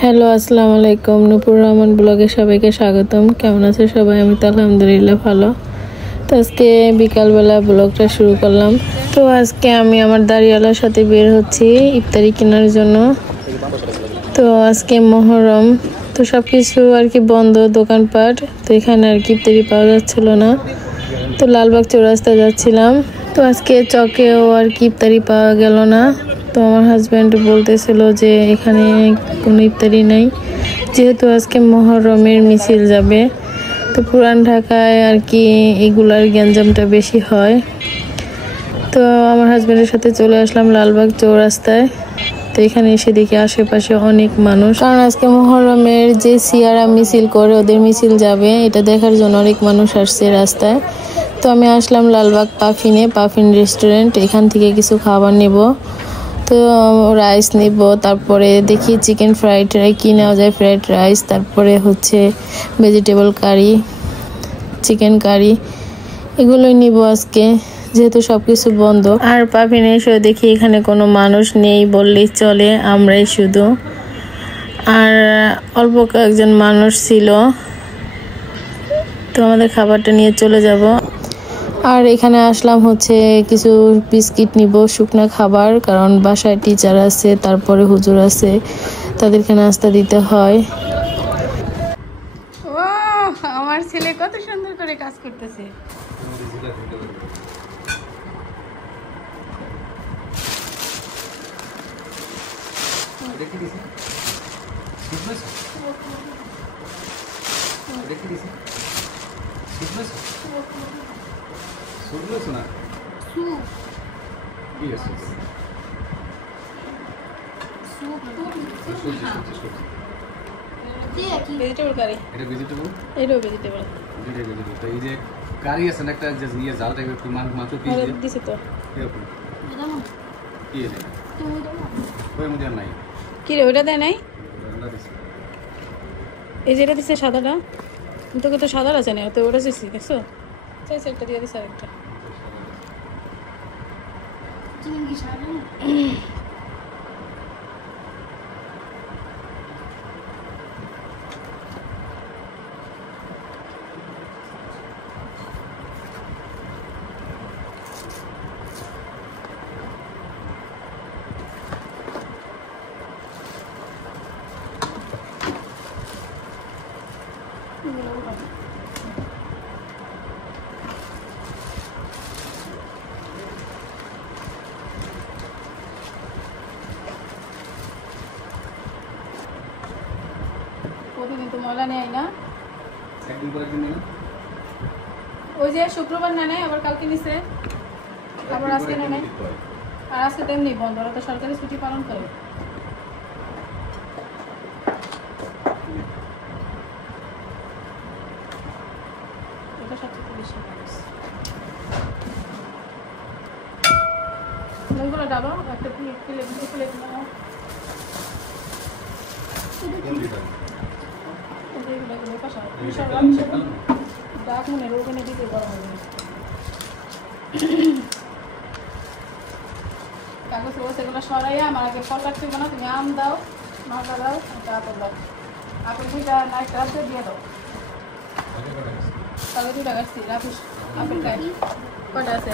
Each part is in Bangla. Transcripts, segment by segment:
হ্যালো, আসসালামু আলাইকুম। নূপুর রহমান ব্লগে সবাইকে স্বাগতম। কেমন আছে সবাই? আমি তো আলহামদুলিল্লাহ ভালো। তো আজকে বিকালবেলা ব্লগটা শুরু করলাম। তো আজকে আমি আমার দাড়িওয়ালার সাথে বের হচ্ছি ইফতারি কেনার জন্য। তো আজকে মহরম, তো সব কিছু আর কি বন্ধ, দোকানপাট। তো এখানে আর কি ইফতারি পাওয়া যাচ্ছিল না। তো লালবাগ চৌরাস্তায় যাচ্ছিলাম। তো আজকে চকেও আর কি ইফতারি পাওয়া গেল না। তো আমার হাজব্যান্ড বলতেছিল যে এখানে কোনো ইফতারি নেই, যেহেতু আজকে মহরমের মিছিল যাবে। তো পুরান ঢাকায় আর কি এগুলার গ্যাঞ্জামটা বেশি হয়। তো আমার হাজব্যান্ডের সাথে চলে আসলাম লালবাগ চৌরাস্তায়। তো এখানে এসে দেখি আশেপাশে অনেক মানুষ, কারণ আজকে মহরমের যে সিয়ারা মিছিল করে ওদের মিছিল যাবে, এটা দেখার জন্য অনেক মানুষ আসছে রাস্তায়। তো আমি আসলাম লালবাগ পাফিন রেস্টুরেন্ট, এখান থেকে কিছু খাবার নেব। তো রাইস নিব, তারপরে দেখি চিকেন ফ্রাইড রাইস কি নেওয়া যায়, ফ্রাইড রাইস, তারপরে হচ্ছে ভেজিটেবল কারি, চিকেন কারি, এগুলোই নিব আজকে, যেহেতু সবকিছু বন্ধ। আর পাফিনে এসে দেখি এখানে কোনো মানুষ নেই বললেই চলে, আমরাই শুধু। আর অল্প কয়েকজন মানুষ ছিল। তো আমাদের খাবারটা নিয়ে চলে যাব। আর এখানে আসলাম হচ্ছে কিছু বিস্কিট নিব, শুকনা খাবার, কারণ বাসায় টিচার আছে, তারপরে হুজুর আছে, তাদেরকে নাস্তা দিতে হয়। ও আমার ছেলে কত সুন্দর করে কাজ করতেছে। ভেজিটেবল কারি, এটা ভেজিটেবল, এটাও ভেজিটেবল, দুইটা ভেজিটেবল। তো এই যে কারি আছে না একটা, যে ইয়ে জাল টাইপের, একটু মাত্র পিস দিয়ে দিছে। তো এরকম কি এটা তো ওই মধ্যে নাই, কি রে ওটা দেয় নাই, এই যেটা দিছে সাদাটা, তোকে তো সাদা আছে না, তো ওটা দিছি দেখছো, চাইছে একটা দিয়ে দিছে আরেকটা। চিকেন কি সাদা না? প্রতিদিন তো ময়লা নেয় না, একদিন পরে একদিন নেয়, ওই যে শুক্রবার না নেয়, আবার কালকে নিছে, আবার আজকে নেয়, আর আজকে তেমনি বন্ধ, ওরা তো সরকারি ছুটি পালন করে। এটা সবচেয়ে বেশি ওইগুলো ডালো, একটা প্লেট নাও। ডাক মনে ওখানে দিতে বড় হবে, কাগজ এগুলো সরাইয়া আমার আগে ফল রাখতে না, তুমি আম দাও, মালটা দাও, আপেল দাও, আপেল দুইটা নাইট রাখতে দিয়ে দাও। তাহলে দুইটা গাছছি রাখিস, আপেল খাই কটা আছে,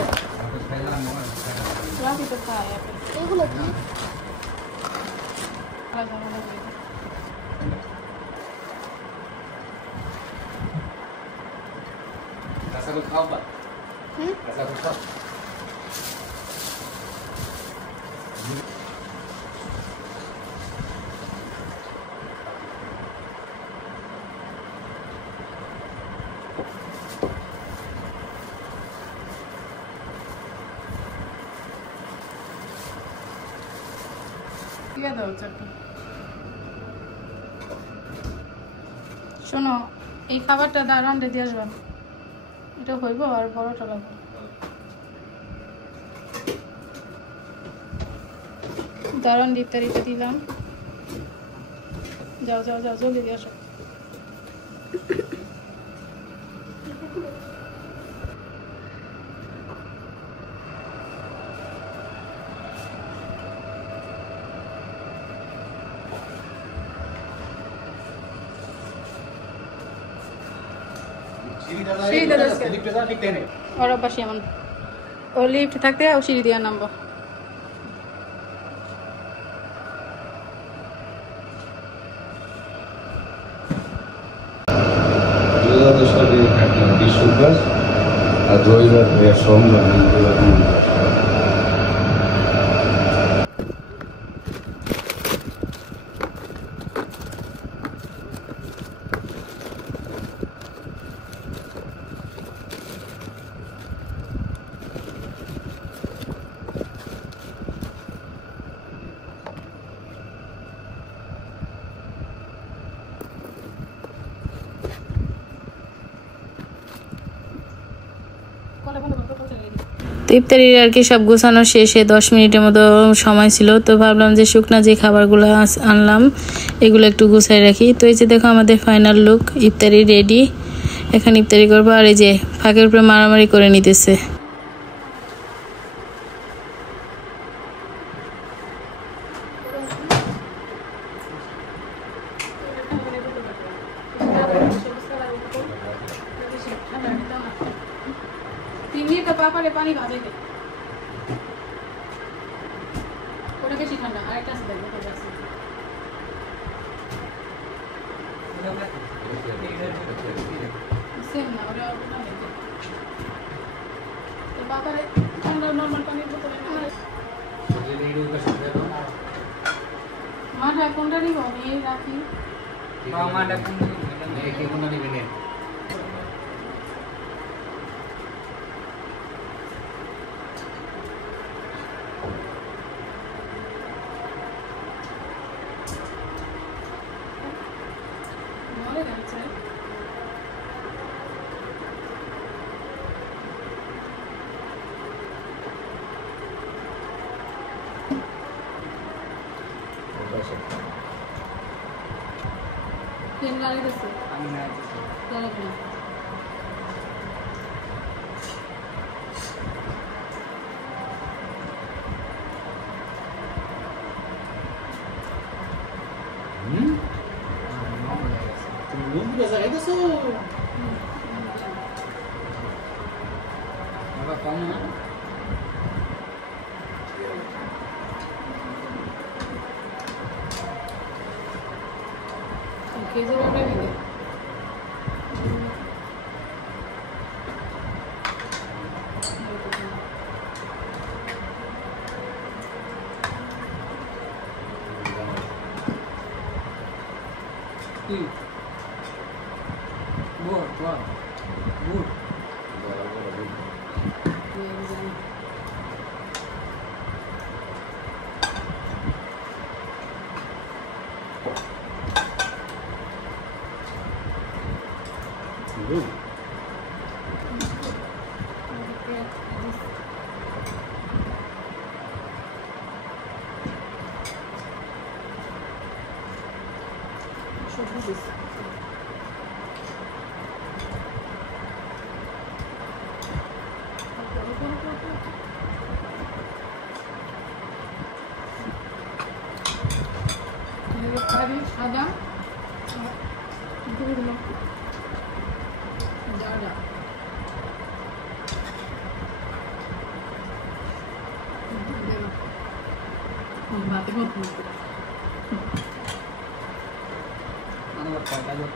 রাখি তো খাই আপেল, এগুলো কি খাওয়া শোনো, এই খাবারটা দাঁড়ান দিয়ে আসবেন, এটা হইব আর বড়টা লাগবে। দাঁড়ান ইফতারিটা দিলাম, যাও যাও যাও জলদি দিয়ে আসো। সিঁড়িতে ওর অভ্যাসই এমন, ও লিফট থাকতে ও সিঁড়ি দিয়ে নামবো। আর রবিবার সোমবার তো ইফতারির আর কি সব গোছানো শেষে 10 মিনিটের মতো সময় ছিল, তো ভাবলাম যে শুকনা যে খাবারগুলো আনলাম এগুলো একটু গুছাই রাখি। তো এই যে দেখো আমাদের ফাইনাল লুক, ইফতারি রেডি। এখন ইফতারি করবো। আর এই যে ফাঁকের উপরে মারামারি করে নিতেছে। পানি ভাজাই দে, ওটা বেশি ঠান্ডা। আরেকটা আছে দেখ, ওটা আছে সেম না, ওটা ওটা নেই তো বাবারে ঠান্ডা নরমাল পানির বোতলে না। মাঠা কোনটা নিব আমি রাখি, মাঠা কোনটা নিবেন? Yang lari tu sih. Lari tu. Belum biasa itu so. Apa kamu? KG ওটা নিবে সাদা গুড় দাদা বাতে কত আমার টাকা যত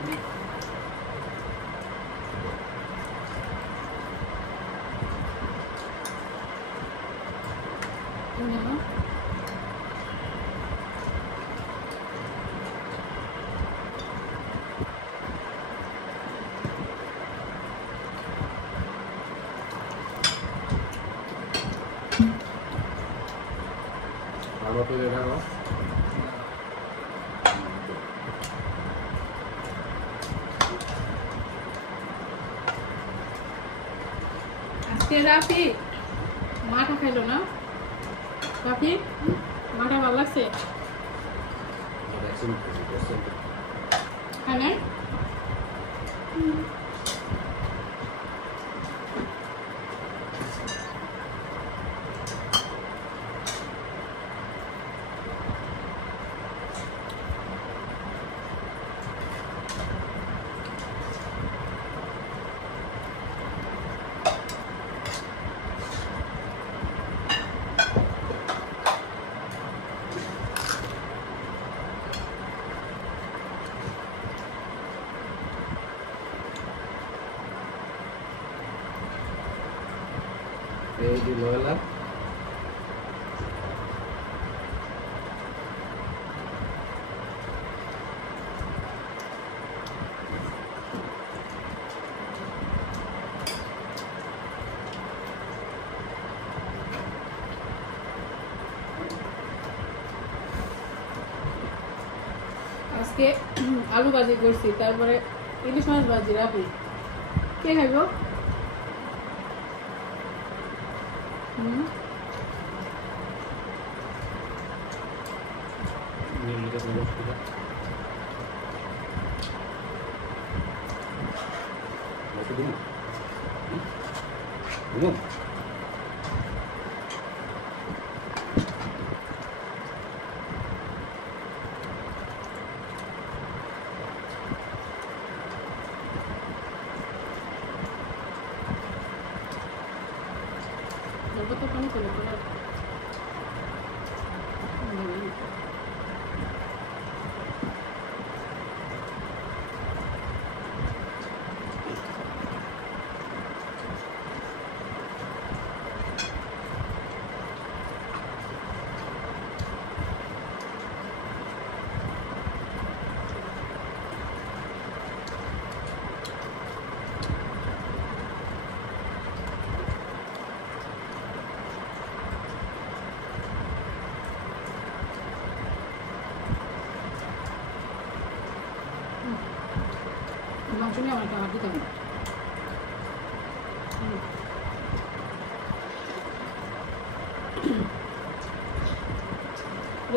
আজকে রাফি মাঠা খাইলো না? রাফি মাঠা ভালো লাগছে? খায় নাই? di lola. আজকে আলু ভাজি করছি, তারপরে ইলিশ মাছ ভাজি রাখি। কে খাইব? কত পানি চলে মাংস নিয়ে আমার একটা হাত দিতে হবে।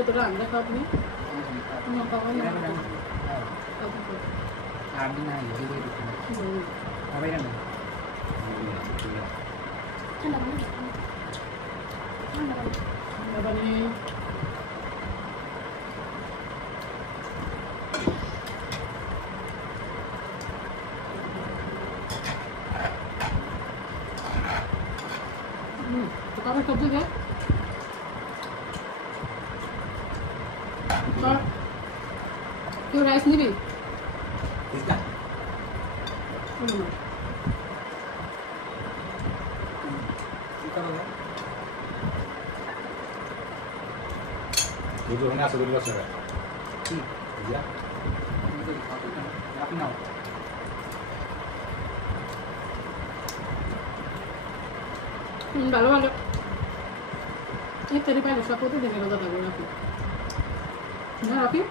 তোরা আমরা খাও তুমি খাওয়া না Abi na yun, hindi dito. Okay naman. Kamu kerja ya? Kau rice ni bi? Tidak. Dulu hanya asal dulu saja. Ya. Tapi now. ভালো ভালো এই তেরি পাইলে সব কত দিনের কথা থাকবে রাখি না রাখি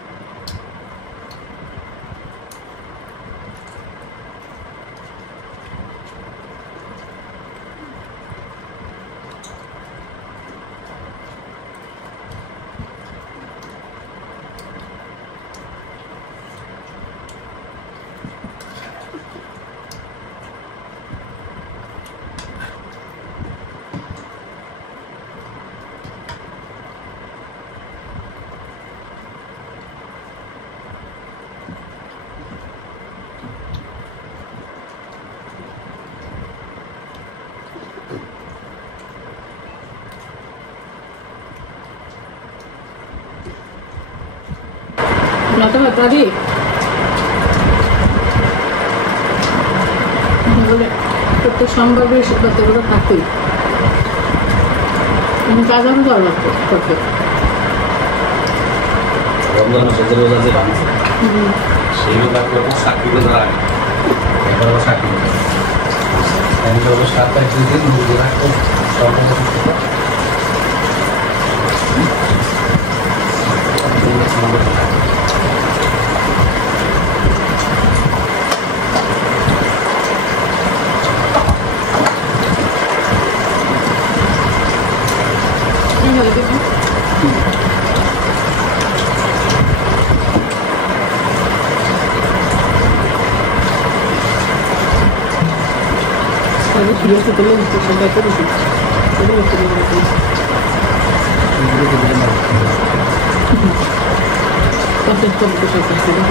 Nata tadi বলে প্রত্যেক সোমবার বৃহস্পতিবার এগুলো থাকতেই কাজ আমি দরকার করতে রমজান মাসে যে রোজা যে বাঁধছে সেই রোজা করে সাক্ষী করে দাঁড়ায় এবার সাক্ষী করে আমি হলো 7 তারিখ দিন রোজা রাখতো Biasa telur untuk sampai ke situ. Telur untuk itu. Tapi kalau kita sudah sudah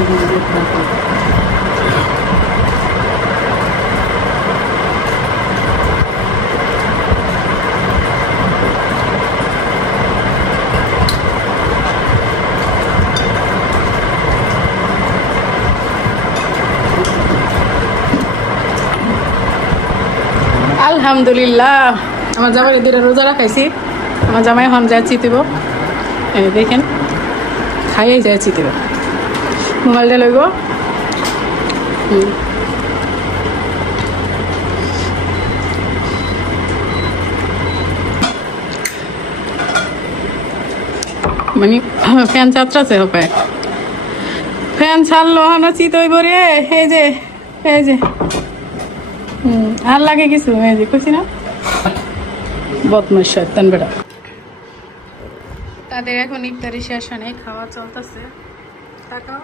Alhamdulillah আমার জামাই এদের রোজা রাখাইছি, আমার জামাই এখন যায় চিতিব, এই দেখেন খাইয়েই যায় চিতিব। মোবাইলটা লইব, মানে ফ্যান চাত্রাছে হবে, ফ্যান ছাড়লো আমরা চিত হইব রে। এই যে এই যে আর লাগে কিছু, এই যে কইছি না বদমাশ শয়তান বেটা। তাদের এখন ইফতারি শেষ, খাওয়া চলতেছে। তাকাও